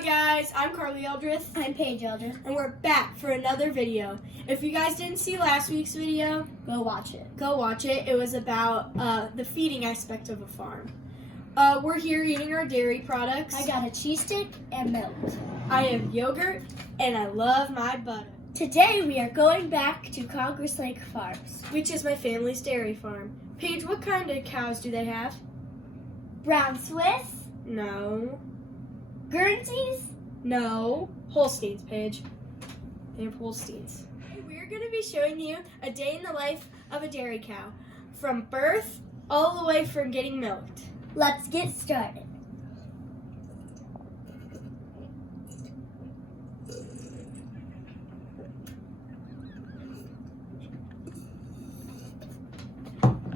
Hi guys, I'm Carly Eldrith. I'm Paige Eldrith. And we're back for another video. If you guys didn't see last week's video, Go watch it. go watch it. It was about the feeding aspect of a farm. We're here eating our dairy products. I got a cheese stick and milk. I have yogurt and I love my butter, Today we are going back to Congress Lake Farms. which is my family's dairy farm. Paige, what kind of cows do they have? Brown Swiss, No. Guernseys, No. Holsteins, Paige. They have Holsteins. We're going to be showing you a day in the life of a dairy cow, from birth all the way from getting milked. let's get started.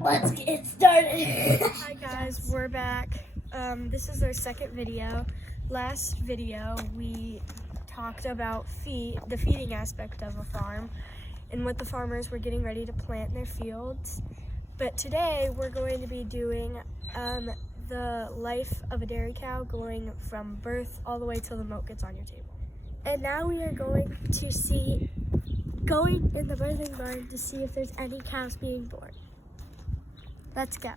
Let's get started. Hi guys, we're back. This is our second video. Last video we talked about the feeding aspect of a farm and what the farmers were getting ready to plant in their fields. But today we're going to be doing the life of a dairy cow, going from birth all the way till the milk gets on your table. And now we are going in the birthing barn to see if there's any cows being born. Let's go.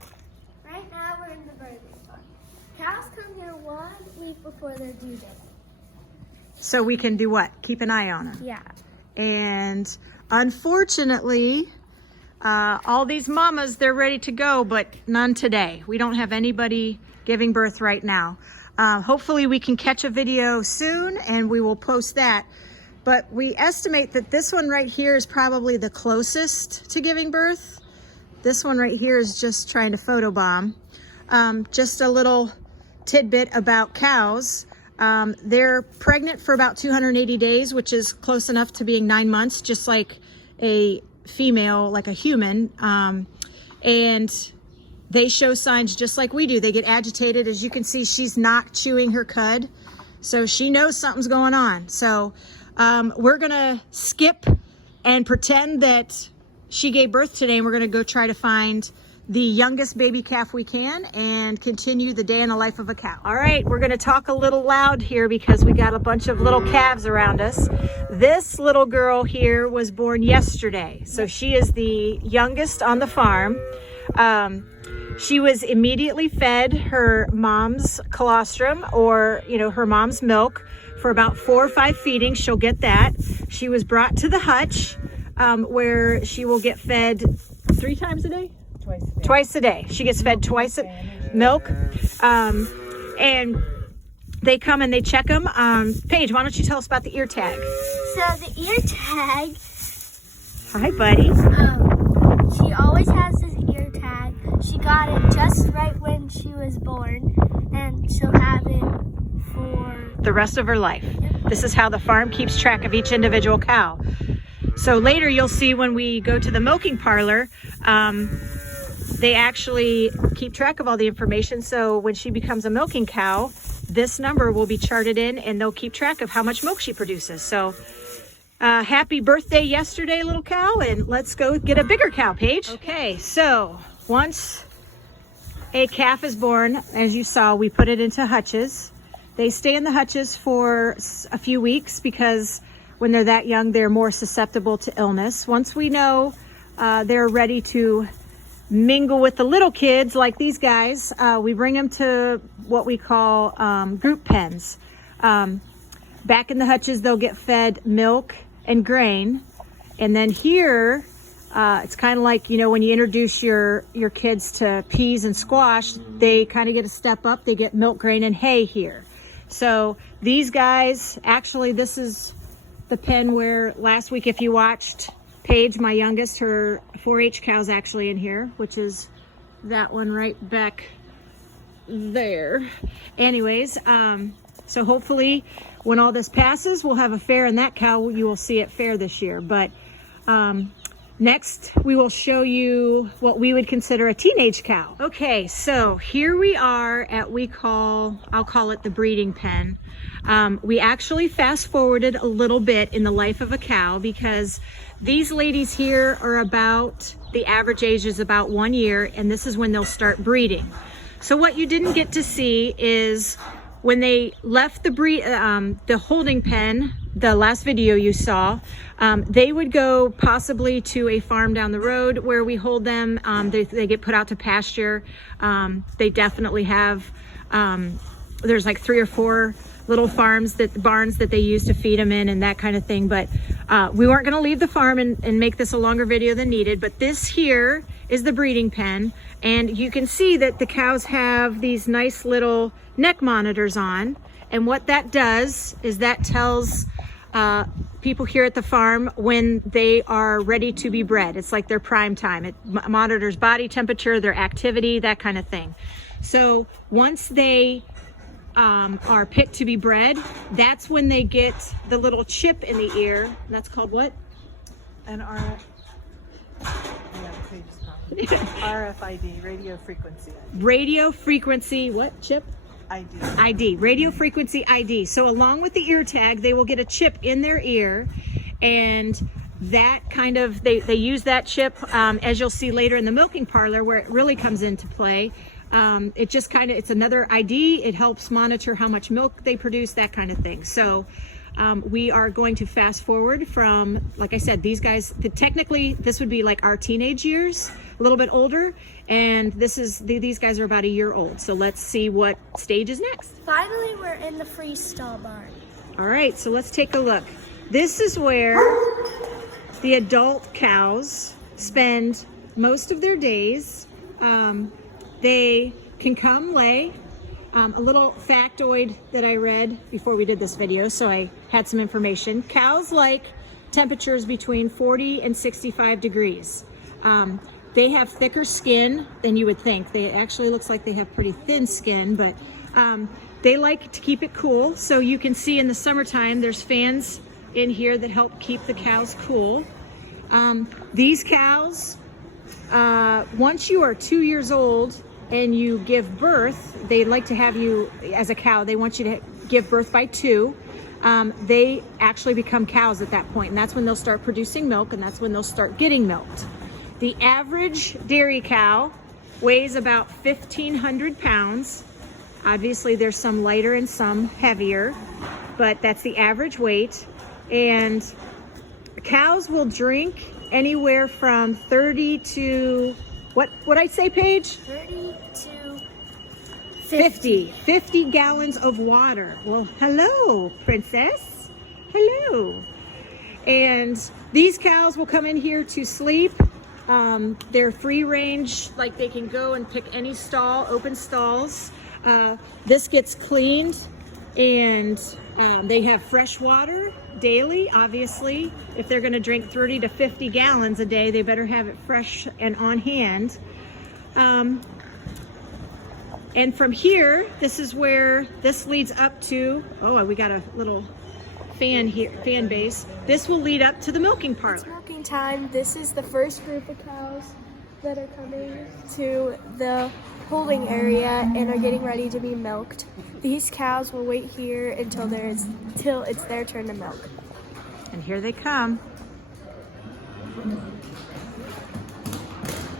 Right now we're in the birthing barn. Cows come here 1 week before their due date. So we can do what? Keep an eye on them. Yeah. And unfortunately, all these mamas, they're ready to go, but none today. We don't have anybody giving birth right now. Hopefully we can catch a video soon and we will post that. But we estimate that this one right here is probably the closest to giving birth. This one right here is just trying to photobomb. Just a little tidbit about cows. They're pregnant for about 280 days, which is close enough to being 9 months, just like a female, like a human. And they show signs just like we do. They get agitated. As you can see, she's not chewing her cud. So she knows something's going on. So we're gonna skip and pretend that she gave birth today, and we're gonna go try to find the youngest baby calf we can and continue the day in the life of a cow. All right, we're gonna talk a little loud here because we got a bunch of little calves around us. This little girl here was born yesterday. So she is the youngest on the farm. She was immediately fed her mom's colostrum, or her mom's milk, for about 4 or 5 feedings. She'll get that. She was brought to the hutch where she will get fed 3 times a day? Twice a day. She gets fed twice milk. And they come and they check them. Paige, why don't you tell us about the ear tag? So the ear tag, Hi, buddy. she always has this ear tag. She got it just right when she was born, and she'll have it for The rest of her life. This is how the farm keeps track of each individual cow. So later you'll see when we go to the milking parlor, they actually keep track of all the information. So when she becomes a milking cow, this number will be charted in and they'll keep track of how much milk she produces. So happy birthday yesterday, little cow, and let's go get a bigger cow, Paige. Okay, so once a calf is born, as you saw, we put it into hutches. They stay in the hutches for a few weeks because when they're that young, they're more susceptible to illness. Once we know they're ready to mingle with the little kids like these guys, we bring them to what we call group pens. Back in the hutches, they'll get fed milk and grain. And then here, it's kind of like, when you introduce your kids to peas and squash, they kind of get a step up. They get milk, grain, and hay here. So these guys, actually, this is the pen where last week, if you watched, Paige, my youngest, her 4-H cow's actually in here, which is that one right back there. Anyways, so hopefully when all this passes, we'll have a fair in that cow. You will see it fair this year. But next, we will show you what we would consider a teenage cow. Okay, so here we are at I'll call it the breeding pen. We actually fast forwarded a little bit in the life of a cow because these ladies here are the average age is about 1 year, and this is when they'll start breeding. So what you didn't get to see is when they left the holding pen, the last video you saw, they would go possibly to a farm down the road where we hold them. They get put out to pasture. They definitely have, there's like 3 or 4 little barns that they use to feed them in and that kind of thing. But we weren't going to leave the farm and make this a longer video than needed. But this here is the breeding pen. And you can see that the cows have these nice little neck monitors on. And what that does is that tells people here at the farm when they are ready to be bred. It's like their prime time. It monitors body temperature, their activity, that kind of thing. So once they are picked to be bred, that's when they get the little chip in the ear. That's called what? An RFID, radio frequency. Radio frequency, what chip? ID, radio frequency ID. So along with the ear tag, they will get a chip in their ear, and that kind of, they use that chip, as you'll see later in the milking parlor where it really comes into play. It just kind of, it's another ID. It helps monitor how much milk they produce, that kind of thing. So we are going to fast forward from, like I said, these guys, technically this would be like our teenage years, a little bit older, and these guys are about a year old. So let's see what stage is next. Finally, we're in the freestall barn. All right, so let's take a look. This is where the adult cows spend most of their days. They can come lay. A little factoid that I read before we did this video, so I had some information. Cows like temperatures between 40 and 65 degrees. They have thicker skin than you would think. They actually looks like they have pretty thin skin, but they like to keep it cool. So you can see in the summertime, there's fans in here that help keep the cows cool. These cows, once you are 2 years old and you give birth, they like to have you as a cow. They want you to give birth by 2. They actually become cows at that point, and that's when they'll start producing milk, and that's when they'll start getting milked. The average dairy cow weighs about 1,500 pounds. Obviously, there's some lighter and some heavier, but that's the average weight. And cows will drink anywhere from 30 to, what'd I say, Paige? 30 to 50 gallons of water. Well, hello, princess. Hello. And these cows will come in here to sleep. They're free range, like they can go and pick any stall, open stalls. This gets cleaned, and they have fresh water daily. Obviously, if they're going to drink 30 to 50 gallons a day, they better have it fresh and on hand. And from here, this is where this leads up to, oh, we got a little fan here, fan base. This will lead up to the milking parlor. It's milking time. This is the first group of cows that are coming to the holding area and are getting ready to be milked. These cows will wait here until it's their turn to milk. And here they come.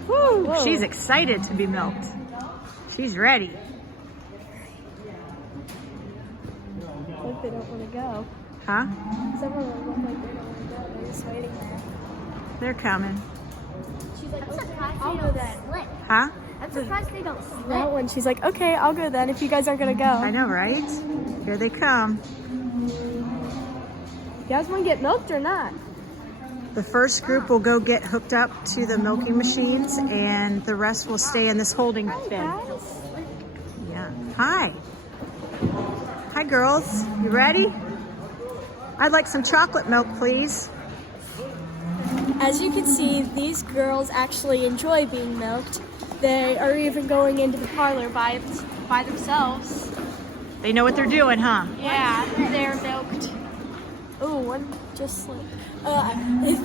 Woo! Whoa. She's excited to be milked. She's ready. Looks like they don't want to go. Huh? Some of them look like they don't want to go. They're just waiting there. They're coming. She's like, I'm surprised I'll they go don't then. slip. Huh? I'm surprised they don't slip. That one, she's like, okay, I'll go then if you guys aren't going to I go. know, right? Here they come. You guys want to get milked or not? The first group will go get hooked up to the milking machines, and the rest will stay in this holding bin. Yeah. Hi. Hi, girls. You ready? I'd like some chocolate milk, please. As you can see, these girls actually enjoy being milked. They are even going into the parlor by themselves. They know what they're doing, huh? Yeah, they're milked. Oh, one just slipped.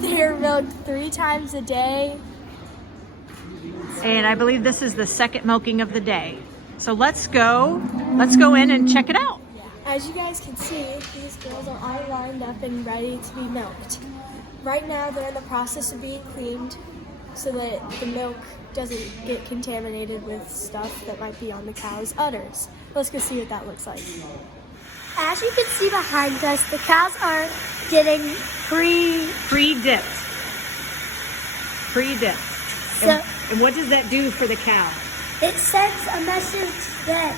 They're milked 3 times a day. And I believe this is the second milking of the day. So let's go in and check it out. As you guys can see, these girls are all lined up and ready to be milked. Right now, they're in the process of being cleaned. so that the milk doesn't get contaminated with stuff that might be on the cow's udders. Let's go see what that looks like. As you can see behind us, the cows are getting Pre-dipped. Pre-dipped. So And what does that do for the cow? it sends a message that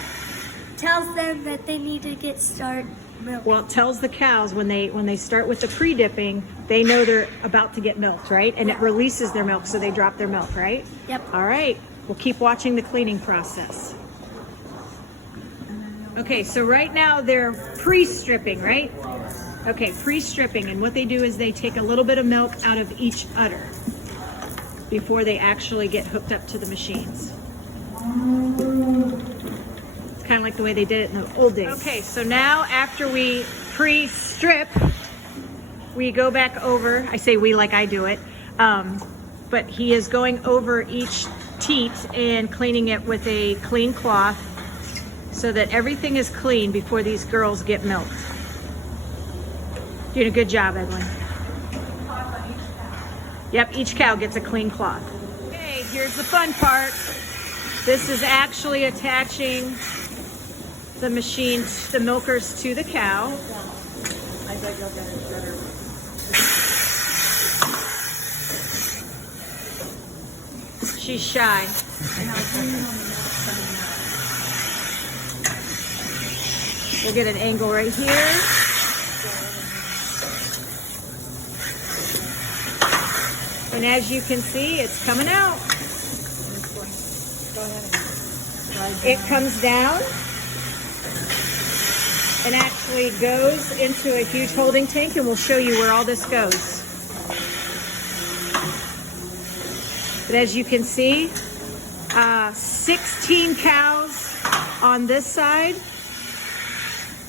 tells them that they need to get start milk. Well, it tells the cows when they start with the pre-dipping, they know they're about to get milked, right? And it releases their milk, so they drop their milk, right? Yep. All right. We'll keep watching the cleaning process. Okay, so right now they're pre-stripping, right? Okay, pre-stripping, and what they do is they take a little bit of milk out of each udder before they actually get hooked up to the machines. It's kind of like the way they did it in the old days. Okay, so now after we pre-strip, we go back over, I say we like I do it, but he is going over each teat and cleaning it with a clean cloth so that everything is clean before these girls get milked. Doing a good job, Edwin. Yep, each cow gets a clean cloth. Okay, here's the fun part. This is actually attaching the machine, the milkers to the cow. She's shy. We'll get an angle right here. And as you can see, it's coming out. It comes down and actually goes into a huge holding tank, and we'll show you where all this goes. But as you can see, 16 cows on this side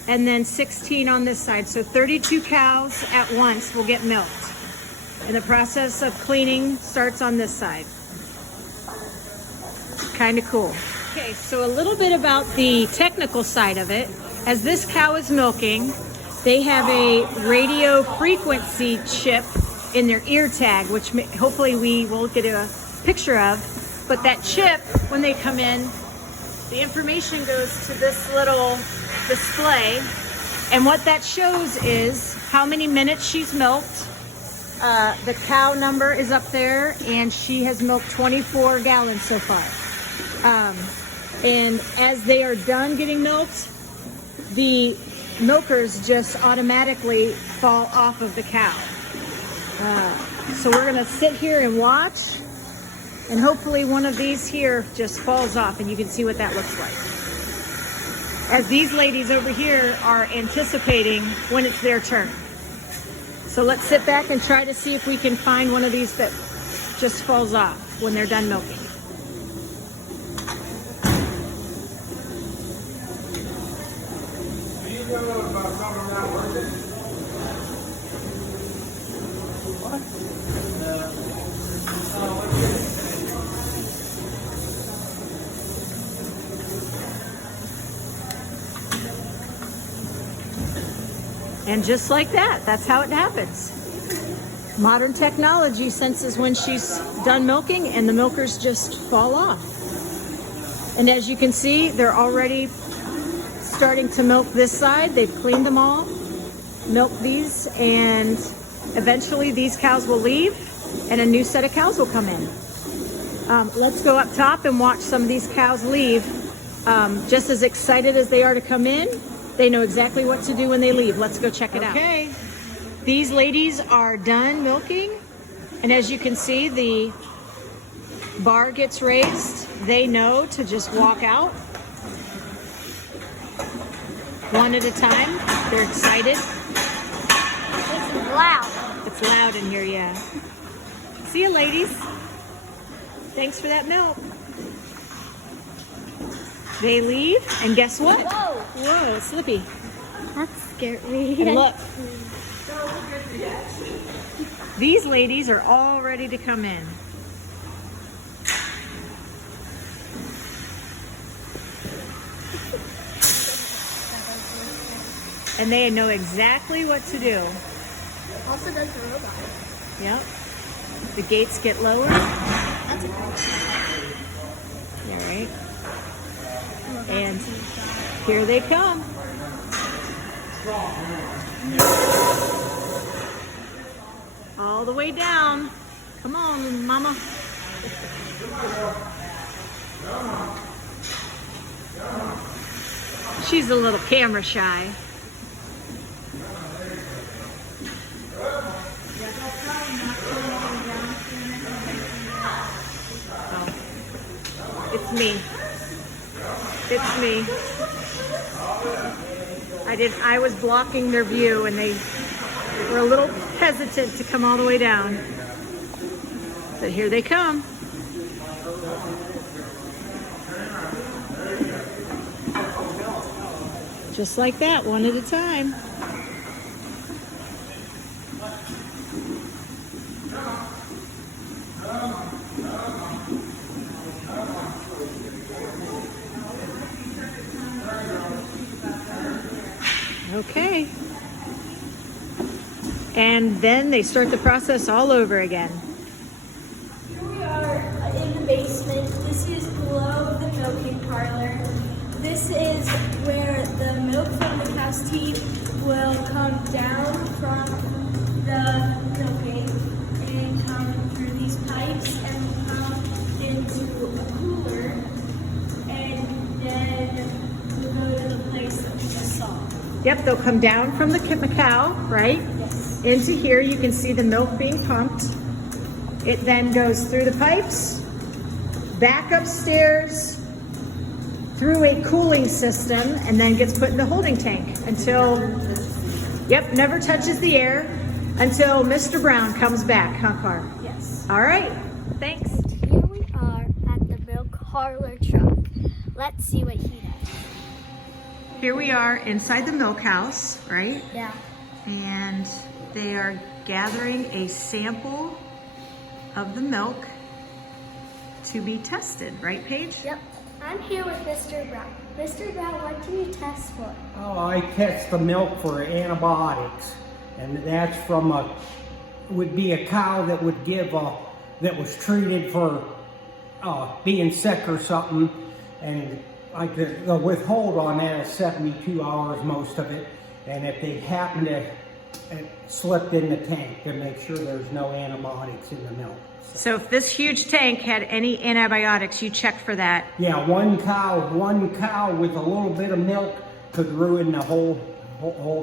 and then 16 on this side. So 32 cows at once will get milked. And the process of cleaning starts on this side. Kind of cool. Okay, so a little bit about the technical side of it. As this cow is milking, they have a radio frequency chip in their ear tag, which hopefully we will get a picture of. But that chip, when they come in, the information goes to this little display. And what that shows is how many minutes she's milked. The cow number is up there, and she has milked 24 gallons so far. And as they are done getting milked, the milkers just automatically fall off of the cow. So we're gonna sit here and watch, and hopefully one of these here just falls off, and you can see what that looks like. As these ladies over here are anticipating when it's their turn. So let's sit back and try to see if we can find one of these that just falls off when they're done milking. And just like that, that's how it happens. Modern technology senses when she's done milking, and the milkers just fall off. And as you can see, they're already starting to milk this side. They've cleaned them all, milked these, and eventually these cows will leave and a new set of cows will come in. Let's go up top and watch some of these cows leave. Just as excited as they are to come in, they know exactly what to do when they leave. Let's go check it out. Okay, these ladies are done milking, and as you can see, the bar gets raised. They know to just walk out one at a time. They're excited. It's loud. It's loud in here, yeah. See you, ladies. Thanks for that milk. They leave, and guess what? Whoa. Whoa, slippy. That scared me. And look. These ladies are all ready to come in. And they know exactly what to do. Also does the robot. Yep. The gates get lowered. That's a All right. And here they come. All the way down. Come on, Mama. She's a little camera shy. Oh, it's me. It's me. I was blocking their view and they were a little hesitant to come all the way down. But here they come. Just like that, one at a time. Okay. And then they start the process all over again. Here we are in the basement. This is below the milking parlor. This is where the milk from the cow's teat will come down from the milking and come through these pipes and come into a cooler, and then we'll go to the place that we just saw. Yep, they'll come down from the cow, right? Yes. Into here, you can see the milk being pumped. It then goes through the pipes, back upstairs, through a cooling system, and then gets put in the holding tank until, yep, never touches the air until Mr. Brown comes back, huh, Car? Yes. All right, thanks. Here we are at the milk parlor truck. Let's see what he does. Here we are inside the milk house, right? Yeah. And they are gathering a sample of the milk to be tested, right, Paige? Yep. I'm here with Mr. Brown. Mr. Brown, what do you test for? Oh, I test the milk for antibiotics, and that's from would be a cow that would give that was treated for being sick or something, and I could the withhold on that is 72 hours, most of it, and if they happen to slipped in the tank to make sure there's no antibiotics in the milk. So if this huge tank had any antibiotics, you check for that. Yeah, one cow with a little bit of milk could ruin the whole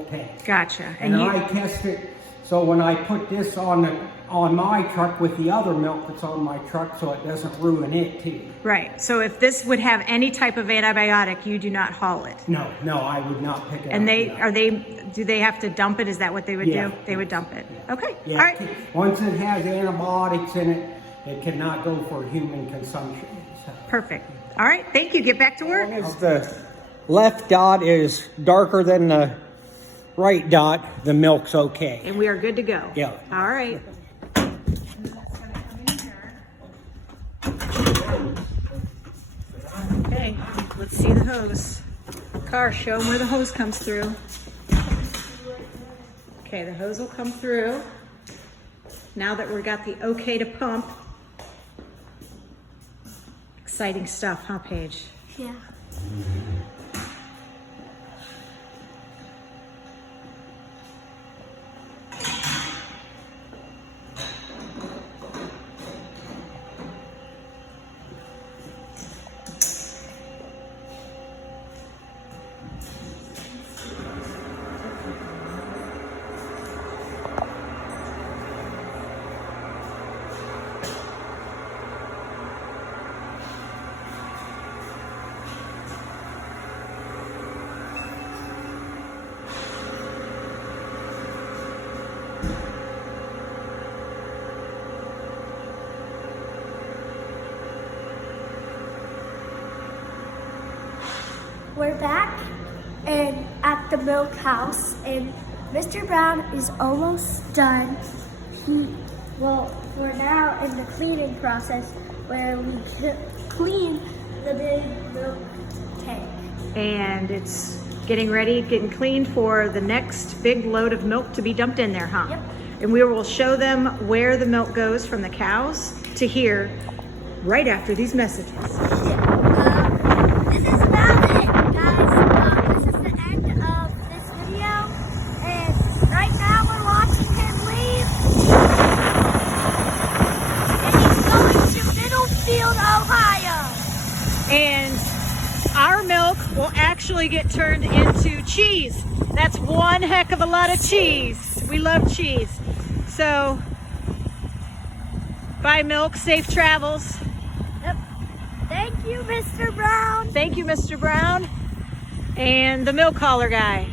tank. Gotcha. And I test it, so when I put this on my truck with the other milk that's on my truck, so it doesn't ruin it too. Right. So if this would have any type of antibiotic, you do not haul it. No, I would not pick it up. And no. do they have to dump it? Is that what they would Yeah. do? They would dump it. Okay. Yeah, All right. once it has antibiotics in it, it cannot go for human consumption. So. Perfect. All right. Thank you. Get back to work. As long as the left dot is darker than the right dot, the milk's okay. And we are good to go. Yeah. All right. Okay. Let's see the hose. Car, show them where the hose comes through. Okay, the hose will come through. Now that we've got the okay to pump. Exciting stuff, huh, Paige? Yeah. We're back and at the milk house, and Mr. Brown is almost done. We're now in the cleaning process where we clean the big milk tank. And it's getting ready, getting cleaned for the next big load of milk to be dumped in there, huh? Yep. And we will show them where the milk goes from the cows to here right after these messages. This is about it, guys. This is the end of this video. And right now we're watching him leave. And he's going to Middlefield, Ohio. And our milk will actually get turned into cheese. That's one heck of a lot of cheese. We love cheese. So, buy milk, safe travels. Yep. Thank you, Mr. Brown. Thank you, Mr. Brown. And the milk hauler guy.